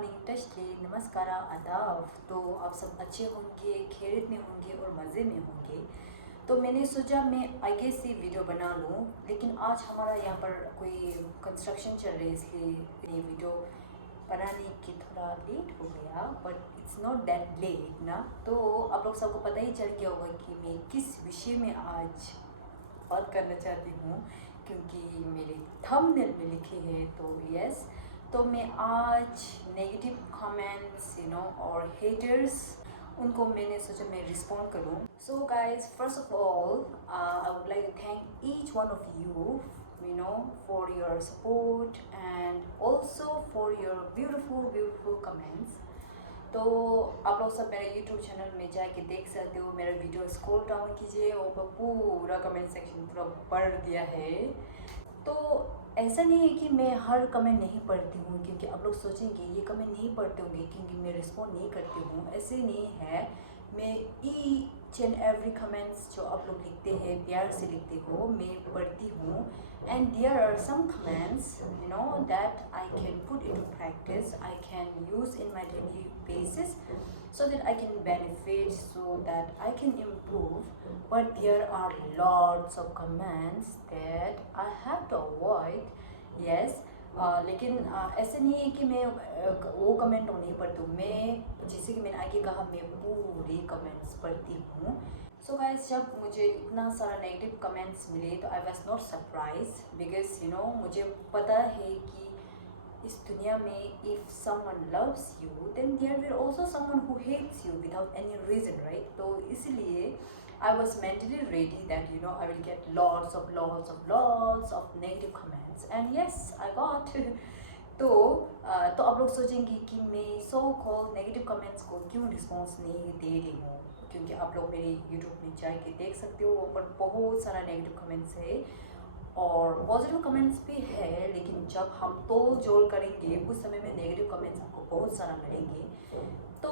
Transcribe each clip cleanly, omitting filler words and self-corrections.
Morning टचली नमस्कार आदाब। तो आप सब अच्छे होंगे, खैरियत में होंगे और मज़े में होंगे। तो मैंने सोचा मैं आगे से वीडियो बना लूँ, लेकिन आज हमारा यहाँ पर कोई कंस्ट्रक्शन चल रही है, इसलिए ये वीडियो बनाने की थोड़ा लेट हो गया। But it's not that late ना। तो आप लोग सबको पता ही चल गया होगा कि मैं किस विषय में आज बात करना चाहती हूँ, क्योंकि मेरे थंबनेल में लिखे हैं। तो यस, तो मैं आज नेगेटिव कमेंट्स और हेटर्स, उनको मैंने सोचा मैं रिस्पॉन्ड करूँ। So guys, first of all I would like to thank each one of you for your support and also for your beautiful comments. तो आप लोग सब मेरे YouTube चैनल में जाके देख सकते हो, मेरा वीडियो स्क्रॉल डाउन कीजिए और पूरा कमेंट सेक्शन पूरा भर दिया है। तो ऐसा नहीं है कि मैं हर कमेंट नहीं पढ़ती हूँ, क्योंकि आप लोग सोचेंगे ये कमेंट नहीं पढ़ते होंगे क्योंकि मैं रिस्पॉन्ड नहीं करती हूँ। ऐसे नहीं है, मैं ईच एंड एवरी कमेंट्स जो आप लोग लिखते हैं, प्यार से लिखते हो, मैं पढ़ती हूँ। And there are some comments that I can put into practice, I can use in my daily basis so that I can benefit, so that I can improve. But there are lots of comments that I have to avoid. Yes, लेकिन ऐसे नहीं है कि मैं वो comment नहीं पढ़ती हूँ। मैं जैसे कि मैंने आगे कहा, मैं पूरे कमेंट्स पढ़ती हूँ। सो गाइस, जब मुझे इतना सारा नेगेटिव कमेंट्स मिले तो I was not surprise, because मुझे पता है कि इस दुनिया में if someone loves you then there will also someone who hates you without any reason, right. तो इसलिए I was mentally ready that I will get lots of negative comments, and yes I got तो आप लोग सोचेंगे कि मैं so called negative comments को क्यों रिस्पॉन्स नहीं दे रही हूँ, क्योंकि आप लोग मेरे यूट्यूब में जाके देख सकते हो, पर बहुत सारा नेगेटिव कमेंट्स है और पॉजिटिव कमेंट्स भी है। लेकिन जब हम तोल जोड़ करेंगे उस समय में नेगेटिव कमेंट्स आपको बहुत सारा मिलेंगे। तो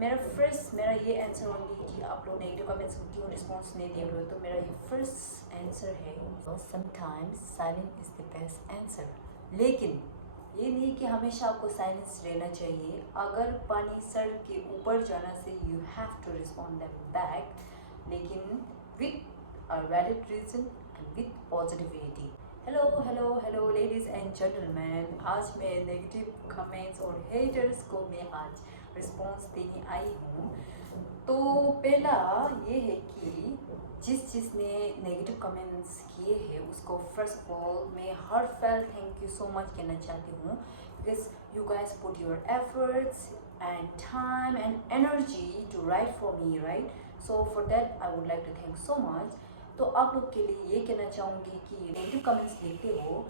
मेरा ये आंसर होंगे कि आप लोग नेगेटिव कमेंट्स को क्यों रिस्पॉन्स नहीं दे रहे हो। तो मेरा ये फर्स्ट आंसर है, sometimes silent is the best answer. लेकिन ये नहीं कि हमेशा आपको साइलेंस रहना चाहिए। अगर पानी सर के ऊपर जाना से you have to respond that back, लेकिन with a valid reason and with positivity. Hello ladies and gentleman, आज मैं नेगेटिव कमेंट्स और हेटर्स को मैं आज रिस्पॉन्स देने आई हूँ। तो पहला ये है कि जिसने नेगेटिव कमेंट्स किए हैं उसको फर्स्ट ऑफ ऑल मैं heartfelt thank you so much कहना चाहती हूँ, because you guys put your efforts and time and energy to write for me, right? So for that I would like to thank so much. तो आप लोग के लिए ये कहना चाहूँगी कि नेगेटिव कमेंट्स लिखते हो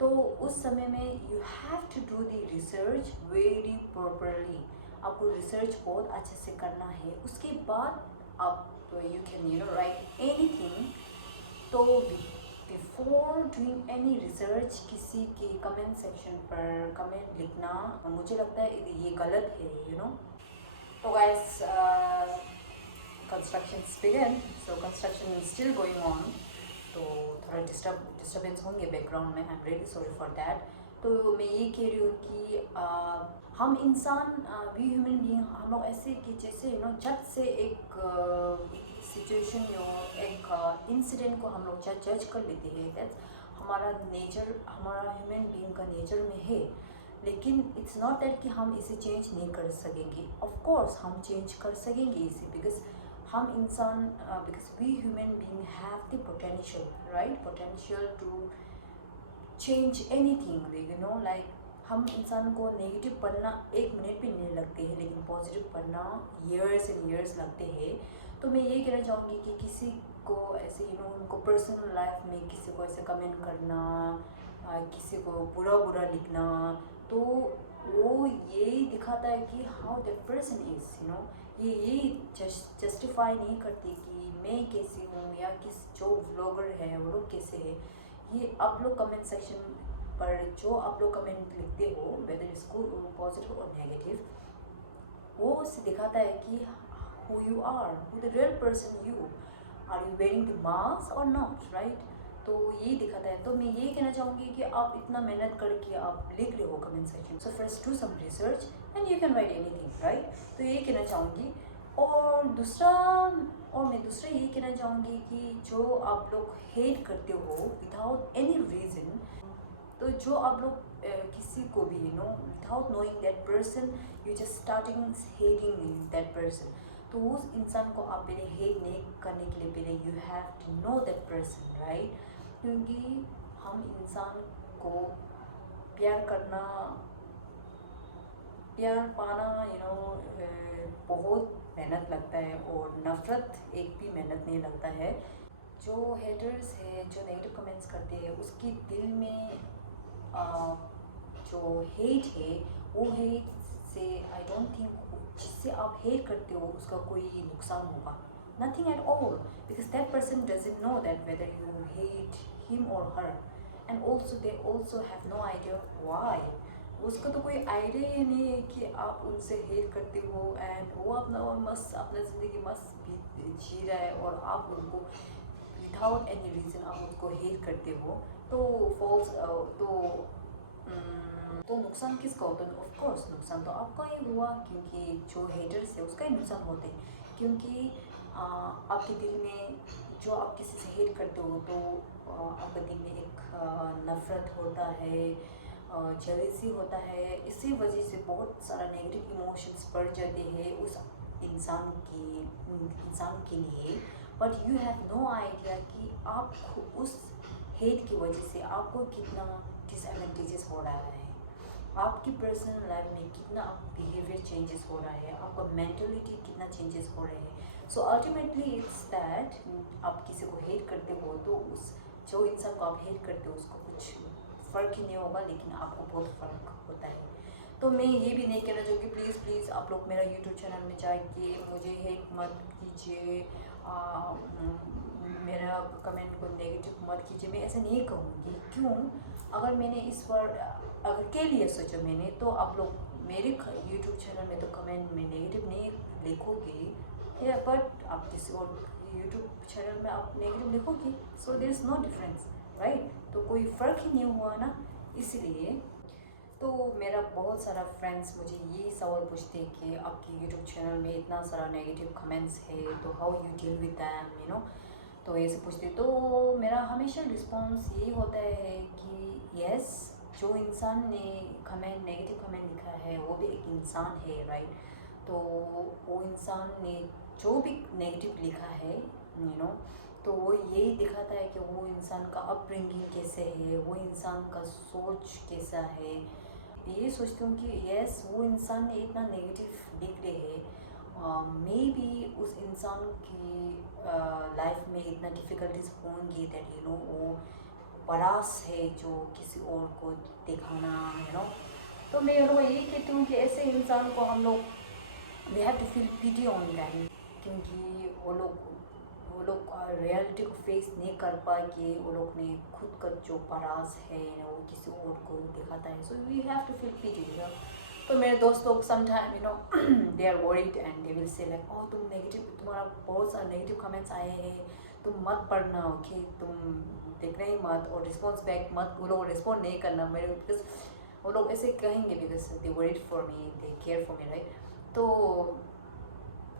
तो उस समय में you have to do the research very properly. आपको रिसर्च बहुत अच्छे से करना है, उसके बाद आप यू कैन राइट एनीथिंग। तो बिफोर डूइंग एनी रिसर्च किसी के कमेंट सेक्शन पर कमेंट लिखना मुझे लगता है ये गलत है। तो guys, constructions began, so construction is still going on. तो थोड़ा डिस्टर्बेंस होंगे बैकग्राउंड में, I am really sorry for that. तो मैं ये कह रही हूँ कि हम इंसान वी ह्यूमन बीइंग, हम लोग ऐसे कि जैसे झट से एक सिचुएशन एक इंसिडेंट को हम लोग जज कर लेते हैं। दैट्स हमारा नेचर, हमारा ह्यूमन बीइंग का नेचर में है। लेकिन इट्स नॉट दैट कि हम इसे चेंज नहीं कर सकेंगे। ऑफ कोर्स हम चेंज कर सकेंगे इसे, बिकॉज हम इंसान, because we human being have the potential, right, potential to change anything. Like हम इंसान को नेगेटिव पढ़ना 1 मिनट भी नहीं लगते हैं, लेकिन पॉजिटिव पढ़ना ईयर्स एंड ईयर्स लगते हैं। तो मैं ये कहना चाहूँगी कि किसी को ऐसे उनको पर्सनल लाइफ में किसी को ऐसे कमेंट करना, किसी को बुरा लिखना, तो वो ये दिखाता है कि हाउ दैट पर्सन इज़। ये जस्टिफाई नहीं करती कि मैं कैसी हूँ या जो व्लॉगर है वो लोग कैसे है। ये आप लोग कमेंट सेक्शन पर जो आप लोग कमेंट लिखते हो, वेदर इट्स गुड, पॉजिटिव और नेगेटिव, वो उससे दिखाता है कि who you are, who the real person you are, you wearing the mask or not, right? तो ये दिखाता है। तो मैं ये कहना चाहूँगी कि आप इतना मेहनत करके आप लिख रहे हो comment section, so first do some research and you can write anything, right. तो ये कहना चाहूँगी। और मैं दूसरा ये कहना चाहूँगी कि जो आप लोग हेट करते हो विदाउट एनी रीज़न, तो जो आप लोग किसी को भी without knowing that person you just starting hating that person, तो उस इंसान को आप पहले हेट नहीं करने के लिए पहले you have to know that person, right. क्योंकि हम इंसान को प्यार पाना बहुत मेहनत लगता है, और नफ़रत एक भी मेहनत नहीं लगता है। जो हेटर्स है, जो नेगेटिव कमेंट्स करते हैं, उसके दिल में जो हेट है, वो हेट से आई डोंट थिंक जिससे आप हेट करते हो उसका कोई नुकसान होगा, nothing at all, because that person doesn't know that whether you hate him और her, and also they also have no idea why. उसका तो कोई आइडिया ही नहीं है कि आप उनसे हेट करते हो, एंड वो अपना ज़िंदगी मस्त जी रहा है, और आप उनको विदाउट एनी रीज़न आप उसको हेट करते हो। तो फॉल्स तो नुकसान किसका होता है? ऑफ कोर्स नुकसान तो आपका ही हुआ, क्योंकि जो हेटर्स है उसका ही नुकसान होते हैं। क्योंकि आपके दिल में जो आप किसी से हेट करते हो, तो आपके दिल में एक नफ़रत होता है, जेलसी होता है। इसी वजह से बहुत सारा नेगेटिव इमोशंस बढ़ जाते हैं उस इंसान के लिए। But you have no idea कि आप उस हेट की वजह से आपको कितना डिसएडवांटेजेस हो रहा है, आपकी पर्सनल लाइफ में कितना बिहेवियर चेंजेस हो रहा है, आपका मेंटलिटी कितना चेंजेस हो रहे हैं। सो अल्टीमेटली इट्स दैट आप किसी को हेट करते हो, तो उस जो इंसान को आप हेट करते हो उसको कुछ फ़र्क ही नहीं होगा, लेकिन आपको बहुत फ़र्क होता है। तो मैं ये भी नहीं कहना चाहूँगी, प्लीज़ आप लोग मेरा यूट्यूब चैनल में जाके मुझे हेट मत कीजिए, मेरा कमेंट को नेगेटिव मत कीजिए, मैं ऐसे नहीं कहूँगी। क्यों? अगर मैंने इस बार अगर के लिए सोचा मैंने, तो आप लोग मेरे यूट्यूब चैनल में तो कमेंट में नेगेटिव नहीं लिखोगे, या बट आप किसी और यूट्यूब चैनल में आप नेगेटिव लिखोगे, so there is no difference, right. तो कोई फ़र्क ही नहीं हुआ ना, इसलिए। तो मेरा बहुत सारा फ्रेंड्स मुझे ये सवाल पूछते हैं कि आपके यूट्यूब चैनल में इतना सारा नेगेटिव कमेंट्स है, तो how you deal with them, तो ये सब पूछते। तो मेरा हमेशा रिस्पॉन्स यही होता है कि यस, जो इंसान ने नेगेटिव कमेंट लिखा है वो भी एक इंसान है, राइट। तो वो इंसान ने जो भी नेगेटिव लिखा है, तो वो यही दिखाता है कि वो इंसान का अपब्रिंगिंग कैसे है, वो इंसान का सोच कैसा है। ये सोचती हूँ कि यस, वो इंसान ने इतना नेगेटिव लिख रहे हैं, मे बी उस इंसान की लाइफ में इतना डिफ़िकल्टीज होंगी दैट वो परास है जो किसी और को दिखाना, तो मैं लोग यही कहती हूँ कि ऐसे इंसान को हम लोग we have to feel pity on them, क्योंकि वो लोग रियलिटी को फेस नहीं कर पाए कि वो लोग ने खुद का जो परास है वो किसी और को दिखाता है। So we have to feel pity. तो मेरे दोस्त लोग sometime they are worried and they will say like, oh तुम नेगेटिव, तुम्हारा बहुत सारे नेगेटिव कमेंट्स आए हैं, तुम मत पढ़ना, ओके, तुम देखना ही मत, और रिस्पॉन्स बैक मत, वो लोग रिस्पॉन्ड नहीं करना मेरे, बिकॉज वो लोग ऐसे कहेंगे because they worried for me, they care for me, right. तो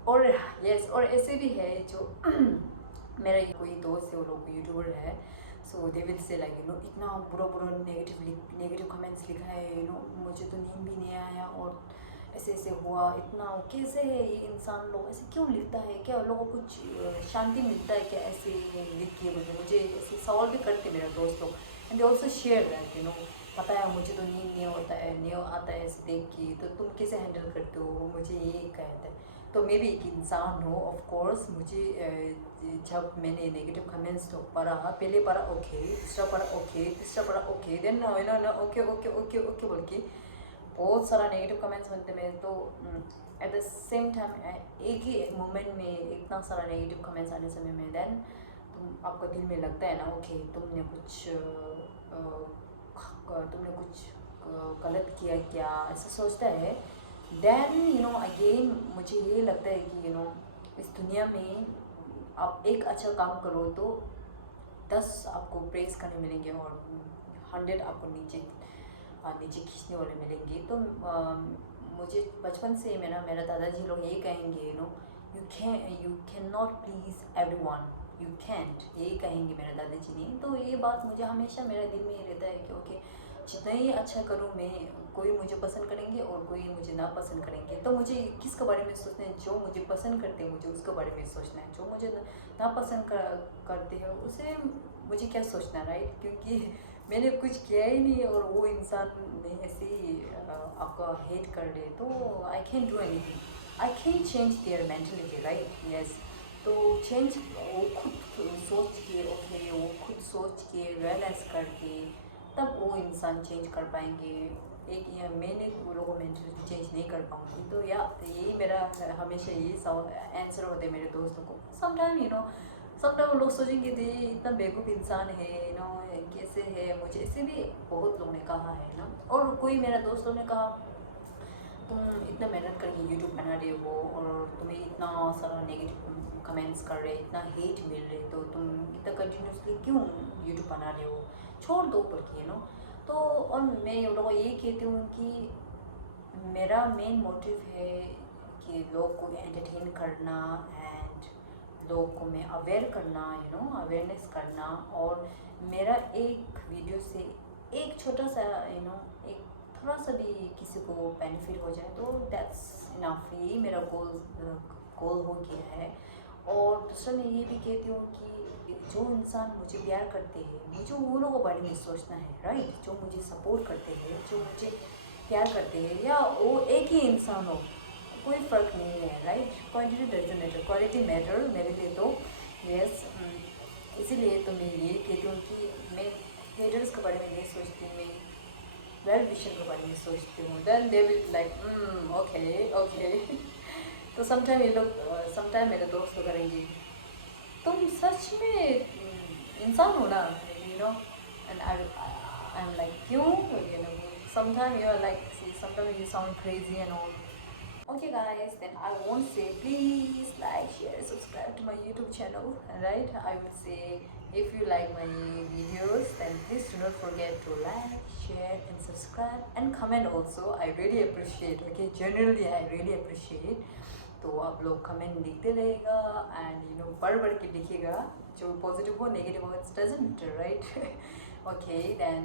और यस, और ऐसे भी है जो मेरा कोई दोस्त है, वो लोग यूट्यूबर है, सो दे विल से लाइक इतना बुरा नेगेटिव कमेंट्स लिखा है, मुझे तो नींद भी नहीं आया, और ऐसे हुआ, इतना कैसे है ये इंसान, लोग ऐसे क्यों लिखता है, क्या लोगों को कुछ शांति मिलता है क्या ऐसे लिख के? मुझे ऐसे सवाल भी करते मेरे दोस्त लोग, and they also share that पता है मुझे तो नींद नहीं आता है ऐसे देख के, तो तुम कैसे हैंडल करते हो, मुझे ये कहता है। तो मैं भी एक इंसान हूँ, ऑफ कोर्स। मुझे जब मैंने नेगेटिव कमेंट्स तो पढ़ा, पहले पढ़ा ओके, दूसरा पढ़ा ओके, तीसरा पढ़ा okay, then okay okay okay okay बोल के बहुत सारा नेगेटिव कमेंट्स बनते मेरे। तो एट द सेम टाइम एक ही मोमेंट में इतना सारा नेगेटिव कमेंट्स आने समय में, देन आपका दिल में लगता है ना, ओके तुमने कुछ गलत किया क्या, ऐसा सोचता है। देन अगेन मुझे ये लगता है कि इस दुनिया में आप एक अच्छा काम करो तो 10 आपको प्रेस करने मिलेंगे और 100 आपको नीचे नीचे खींचने वाले मिलेंगे। तो मुझे बचपन से मेरा दादाजी लोग यही कहेंगे, you can not please everyone, you can't, यही कहेंगे मेरे दादाजी ने। तो ये बात मुझे हमेशा मेरे दिल में ही रहता है, क्योंकि जितना ही अच्छा करूँ मैं, कोई मुझे पसंद करेंगे और कोई मुझे ना पसंद करेंगे। तो मुझे किसके बारे में सोचना है? जो मुझे पसंद करते हैं मुझे उसके बारे में सोचना है। जो मुझे ना पसंद करते हैं उसे मुझे क्या सोचना, राइट? क्योंकि मैंने कुछ किया ही नहीं और वो इंसान ने ऐसे ही आपका हेट कर दे, तो I can do anything, I can change their mentality, right? Yes. तो चेंज वो खुद सोच के, ओके, वो खुद सोच के रियलाइज़ करके तब वो इंसान चेंज कर पाएंगे। एक या मैंने वो लोगों मेंटलिटी चेंज नहीं कर पाऊँगी। तो या यही मेरा हमेशा यही सवाल आंसर होते हैं मेरे दोस्तों को। समटाइम समटाइम वो लोग सोचेंगे दे इतना बेवकूफ़ इंसान है, कैसे है, मुझे ऐसे भी बहुत लोगों ने कहा है ना। और कोई मेरा दोस्तों ने कहा तुम इतना मेहनत करके यूट्यूब बना रहे हो और तुम्हें इतना सारा नेगेटिव कमेंट्स कर रहे, इतना हेट मिल रहे, तो तुम इतना कंटिन्यूसली क्यों यूट्यूब बना रहे हो, छोड़ दो पर के तो। और मैं ये लोगों को ये कहती हूँ कि मेरा मेन मोटिव है कि लोग को एंटरटेन करना एंड लोग को मैं अवेयर करना, अवेयरनेस करना। और मेरा एक वीडियो से एक छोटा सा एक थोड़ा सा भी किसी को बेनिफिट हो जाए तो दैट्स इनफ, यही मेरा गोल हो गया है। और दूसरा मैं ये भी कहती हूँ कि जो इंसान मुझे प्यार करते हैं, मुझे वो लोगों के बारे में सोचना है, राइट? जो मुझे सपोर्ट करते हैं, जो मुझे प्यार करते हैं, या वो एक ही इंसान हो, कोई फ़र्क नहीं है, right? Quantity doesn't matter, quality matter मेरे लिए तो। यस, इसीलिए तो मैं ये कहती हूँ कि मैं हेटर्स के बारे में नहीं सोचती, मैं वेल विशर के बारे में सोचती हूँ। Then they will like okay okay. तो समटाइम ये लोग समटाइम मेरे दोस्त लोग करेंगे तुम सच में इंसान हो ना, एंड आई एम लाइक क्यों, sometime you are like sometime you sound crazy and all. Okay guys, then I won't say please like, share, subscribe to my YouTube channel, right? I would say if you like my videos then please do not forget to like, share and subscribe and comment also. I really appreciate, okay? Generally I really appreciate. तो आप लोग comment लिखते रहेगा and बढ़ बढ़ के लिखिएगा, जो पॉजिटिव हो नेगेटिव हो, it's doesn't matter, right? Okay then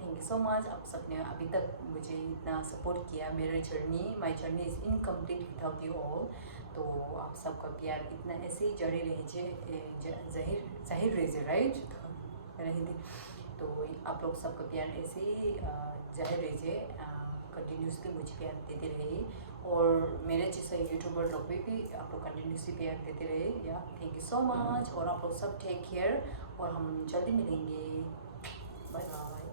thank you so much. आप सबने अभी तक मुझे इतना सपोर्ट किया, मेरा journey, my journey is incomplete without you all. तो आप सबका प्यार इतना ऐसे ही जारी रहे, जाहिर रहे, राइट? हिंदी तो आप लोग सबका प्यार ऐसे ही जाहिर रहे, कंटिन्यूसली मुझे प्यार देते रहे और मेरे जैसा यूट्यूबर लोग भी आप लोग कंटिन्यूसली प्यार देते रहे। या थैंक यू सो मच। और आप लोग सब टेक केयर और हम जल्दी मिलेंगे। Bye bye.